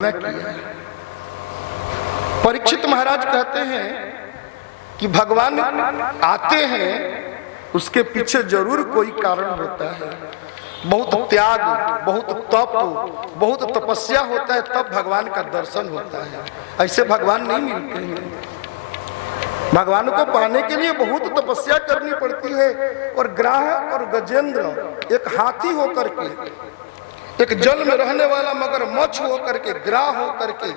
किया। परीक्षित महाराज कहते हैं कि भगवान आते हैं उसके पीछे जरूर कोई कारण होता है। बहुत त्याग, बहुत तप, बहुत तपस्या होता है, तब भगवान का दर्शन होता है। ऐसे भगवान नहीं मिलते हैं। भगवान को पाने के लिए बहुत तपस्या करनी पड़ती है। और ग्राह और गजेंद्र एक हाथी होकर के, एक जल में रहने वाला मगरमच्छ होकर के, ग्राह होकर के,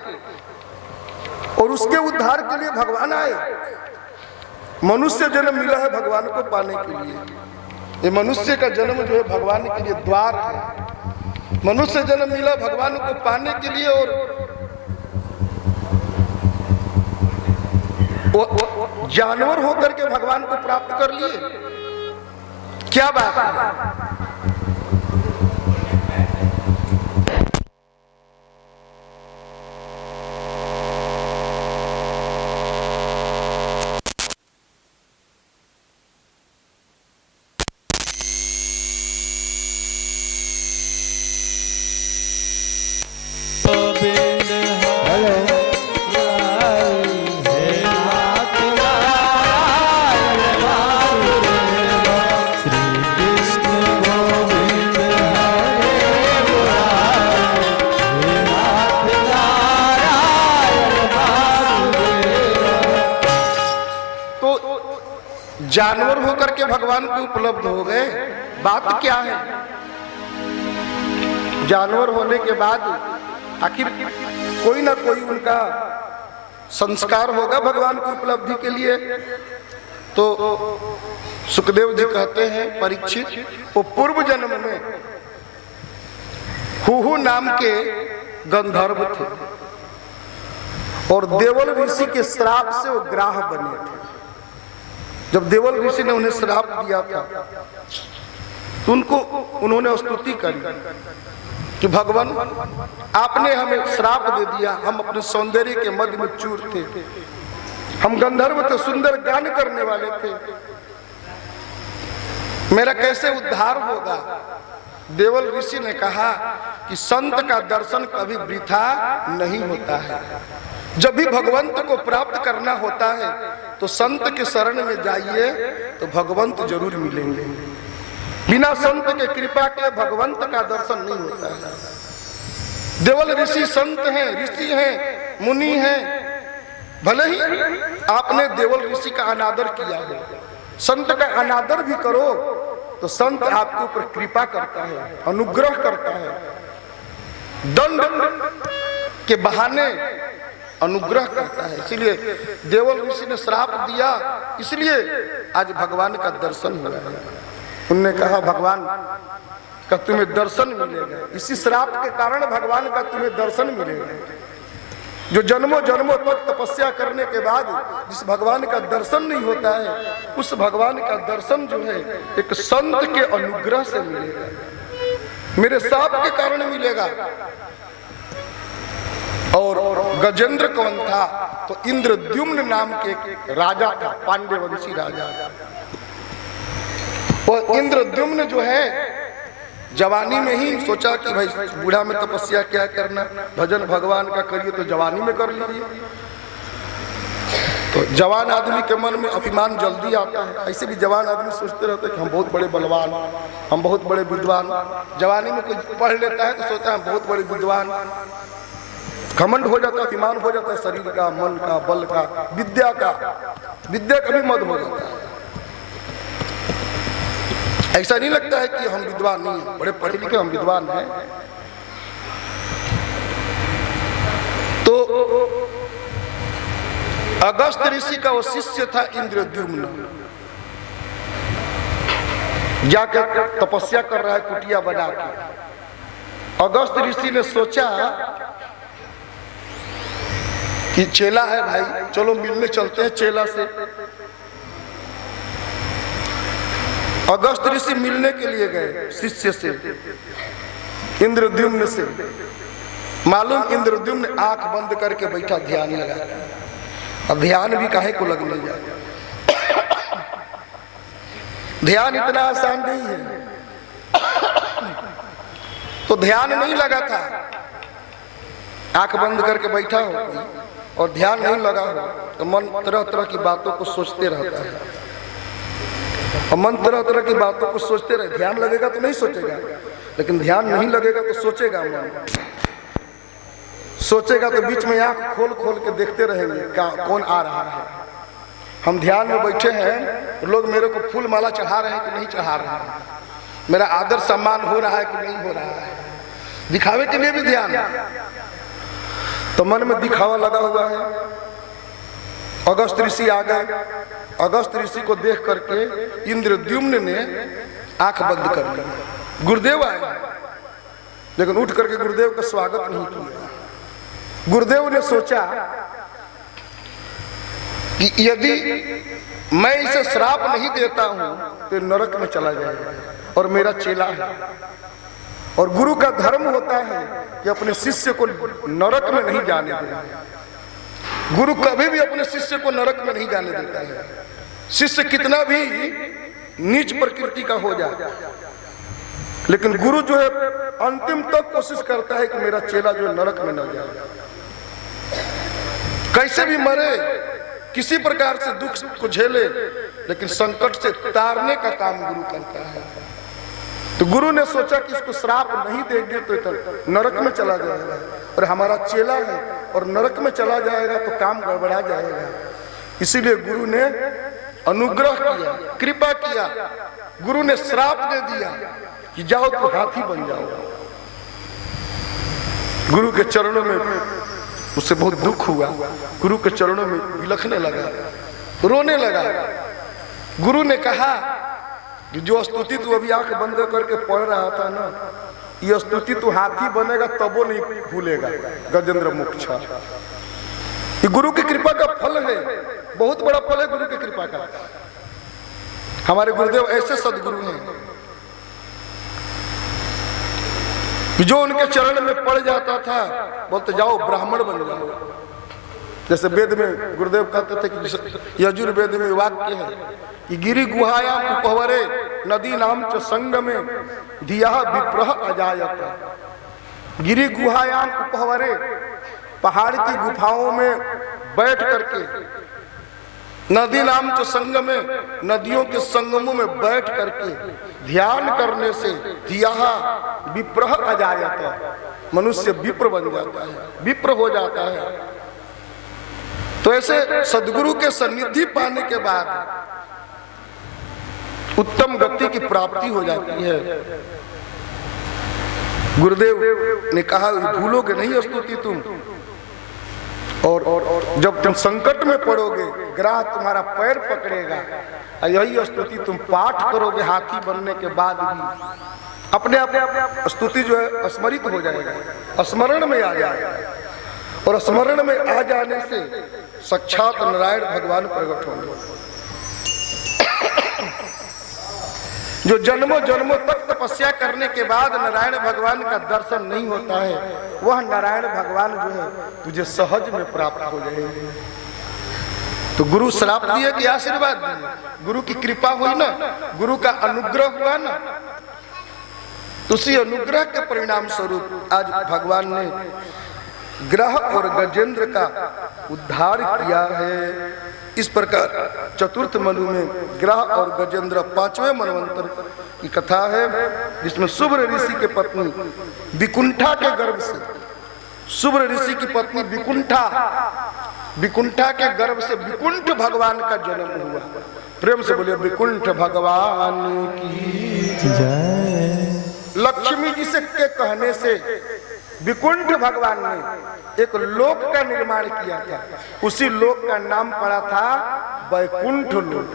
और उसके उद्धार के लिए भगवान आए। मनुष्य जन्म मिला है भगवान को पाने के लिए। ये मनुष्य का जन्म जो है भगवान के लिए द्वार है। मनुष्य जन्म मिला भगवान को पाने के लिए, और वो जानवर होकर के भगवान को प्राप्त कर लिए। क्या बात है। जानवर होकर के भगवान को उपलब्ध हो गए। बात क्या है। जानवर होने के बाद आखिर कोई ना कोई उनका संस्कार होगा भगवान की उपलब्धि के लिए। तो सुखदेव जी कहते हैं परीक्षित, वो पूर्व जन्म में हुहु नाम के गंधर्व थे और देवल ऋषि के श्राप से वो ग्राह बने थे। जब देवल ऋषि ने उन्हें श्राप दिया था तो उन्होंने स्तुति करी कि भगवान आपने हमें श्राप दे दिया। हम अपने सौंदर्य के मध्य में चूर थे, हम गंधर्व थे, सुंदर गान करने वाले थे, मेरा कैसे उद्धार होगा। देवल ऋषि ने कहा कि संत का दर्शन कभी वृथा नहीं होता है। जब भी भगवंत को प्राप्त करना होता है तो संत के शरण में जाइए तो भगवंत जरूर मिलेंगे। बिना संत के कृपा के भगवंत का दर्शन नहीं होता है। देवल ऋषि संत हैं, ऋषि हैं, मुनि हैं। भले ही आपने देवल ऋषि का अनादर किया है, संत का अनादर भी करो तो संत आपके ऊपर कृपा करता है, अनुग्रह करता है। दंड के बहाने अनुग्रह करता है। इसलिए देवल ऋषि ने श्राप दिया, इसलिए आज भगवान का दर्शन हुआ है। उन्होंने कहा भगवान का तुम्हें दर्शन मिलेगा। इसी श्राप के कारण भगवान का तुम्हें दर्शन मिलेगा। जो जन्मों जन्मों तक तपस्या करने के बाद जिस भगवान का दर्शन नहीं होता है, उस भगवान का दर्शन जो है एक संत के अनुग्रह से मिलेगा, मेरे श्राप के कारण मिलेगा। और गजेंद्र कौन था? तो इंद्रद्युम्न नाम के एक राजा था, पांड्य वंशी राजा। वो इंद्रद्युम्न जो है जवानी में ही सोचा कि भाई बूढ़ा में तपस्या क्या करना, भजन भगवान का करिए तो जवानी में कर लीजिए। तो जवान आदमी के मन में अभिमान जल्दी आता है। ऐसे भी जवान आदमी सोचते रहते हैं कि हम बहुत बड़े बलवान, हम बहुत बड़े विद्वान। जवानी में कोई पढ़ लेता है तो सोचता है हम बहुत बड़े विद्वान। घमंड हो जाता है, अभिमान हो जाता है, शरीर का, मन का, बल का, विद्या का भी मद हो जाता है। ऐसा नहीं लगता है कि हम विद्वान नहीं हैं, बड़े पढ़े लिखे हम विद्वान हैं। तो अगस्त ऋषि का वो शिष्य था इंद्रद्युम्न, जाकर तपस्या कर रहा है कुटिया बना के। अगस्त ऋषि ने सोचा कि चेला है भाई, चलो मिलने चलते हैं चेला से। अगस्त ऋषि मिलने के लिए गए शिष्य से, इंद्रद्युम्न से। मालूम इंद्रद्युम्न आंख बंद करके बैठा ध्यान लगा। अब ध्यान भी काहे को लगने जाए, ध्यान इतना आसान नहीं है। तो ध्यान नहीं लगा था। आंख बंद करके बैठा हो और ध्यान नहीं लगा हो तो मन तरह तरह की बातों को सोचते रहता है, और मन तरह तरह की बातों को सोचते रहे। ध्यान लगेगा तो नहीं सोचेगा, लेकिन ध्यान नहीं लगेगा तो सोचेगा। मन सोचेगा तो बीच में आंख खोल खोल के देखते रहेंगे कौन आ रहा है। हम ध्यान में बैठे हैं, लोग मेरे को फूल माला चढ़ा रहे हैं कि नहीं चढ़ा रहे हैं, मेरा आदर सम्मान हो रहा है कि नहीं हो रहा है, दिखावे के लिए भी ध्यान। तो मन में दिखावा लगा हुआ है। अगस्त ऋषि आ गए। अगस्त ऋषि को देख करके इंद्रद्युम्न ने आंख बंद कर ली। गुरुदेव आए, लेकिन उठ करके गुरुदेव का स्वागत नहीं किया। गुरुदेव ने सोचा कि यदि मैं इसे श्राप नहीं देता हूं तो नरक में चला जाएगा और मेरा चेला है। और गुरु का धर्म होता है कि अपने शिष्य को नरक में नहीं जाने देना। गुरु कभी भी अपने शिष्य को नरक में नहीं जाने देता है। शिष्य कितना भी नीच प्रकृति का हो जाए, लेकिन गुरु जो है अंतिम तक कोशिश करता है कि मेरा चेला जो है नरक में न जाए। कैसे भी मरे, किसी प्रकार से दुख को झेले, लेकिन संकट से तारने का काम गुरु करता है। तो गुरु ने सोचा कि इसको श्राप नहीं देंगे तो नरक में चला जाएगा, और हमारा चेला है और नरक में चला जाएगा तो काम गड़बड़ा जाएगा। इसीलिए गुरु ने अनुग्रह किया, कृपा किया। गुरु ने श्राप दे दिया कि जाओ तो हाथी बन जाओ। गुरु के चरणों में उससे बहुत दुख हुआ। गुरु के चरणों में बिलखने लगा, रोने लगा। गुरु ने कहा कि जो स्तुति तू अभी आंख बंद करके पढ़ रहा था ना, ये स्तुति तू हाथी बनेगा तबो नहीं भूलेगा। गजेंद्र मोक्ष ये गुरु की कृपा का फल है, बहुत बड़ा फल है गुरु की कृपा का। हमारे गुरुदेव ऐसे सदगुरु हैं कि जो उनके चरण में पड़ जाता था बोलते जाओ ब्राह्मण बन जाओ। जैसे वेद में गुरुदेव कहते थे कि यजुर्वेद में वाक्य है कि गिरि गुहायाम उपवरे नदी नाम च संग में धिया विप्रह अजायत। गिरि गुहायाम उपवरे, पहाड़ की गुफाओं में बैठ करके, नदी नाम च संग में, नदियों के संगमों में बैठ करके ध्यान करने से धिया विप्रह अजायत, मनुष्य विप्र बन जाता है, विप्र हो जाता है। तो ऐसे सदगुरु के सानिध्य पाने के बाद उत्तम गति की प्राप्ति हो जाती है। गुरुदेव ने कहा भूलोगे नहीं स्तुति तुम, और जब तुम संकट में पड़ोगे ग्रह तुम्हारा पैर पकड़ेगा, यही स्तुति तुम पाठ करोगे हाथी बनने के बाद भी अपने आप स्तुति जो है स्मरित हो जाएगा, स्मरण में आ जाएगा। और स्मरण में आ जाने से साक्षात नारायण भगवान प्रकट होंगे। जो जन्मों जन्मों तक तपस्या करने के बाद नारायण भगवान का दर्शन नहीं होता है, वह नारायण भगवान जो है तुझे सहज में प्राप्त हो जाएंगे। तो गुरु श्राप दिए कि आशीर्वाद दिए? गुरु की कृपा हुई ना, गुरु का अनुग्रह हुआ ना। तो उसी अनुग्रह के परिणाम स्वरूप आज भगवान ने ग्रह और गजेंद्र का उद्धार किया है। इस प्रकार चतुर्थ मनु में ग्रह और गजेंद्र पांचवें मनवंतर की कथा है, जिसमें शुभ्र ऋषि के पत्नी विकुंठा के गर्भ से, शुभ्र ऋषि की पत्नी विकुंठा के गर्भ से विकुंठ भगवान का जन्म हुआ। प्रेम से बोलिए विकुंठ भगवान की जय। लक्ष्मी जी से के कहने से विकुंठ भगवान ने एक लोक का निर्माण किया था। उसी लोक का नाम पड़ा था वैकुंठ लोक।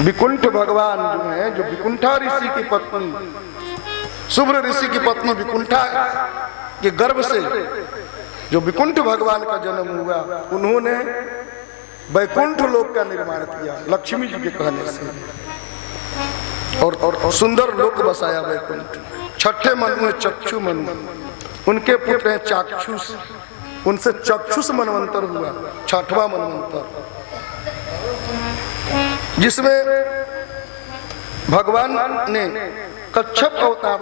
विकुंठ भगवान जो है, जो विकुंठा ऋषि की पत्नी, शुभ्र ऋषि की पत्नी विकुंठा के गर्भ से जो विकुंठ भगवान का जन्म हुआ, उन्होंने वैकुंठ लोक का निर्माण किया लक्ष्मी जी के कहने से, और सुंदर लोक बसाया वैकुंठ। छठे मनु है चक्षु मनु, उनके पुत्र हैं चाक्षुष, उनसे चक्षुष मनवंतर हुआ, छठवां मनवंतर, जिसमें भगवान ने कच्छप अवतार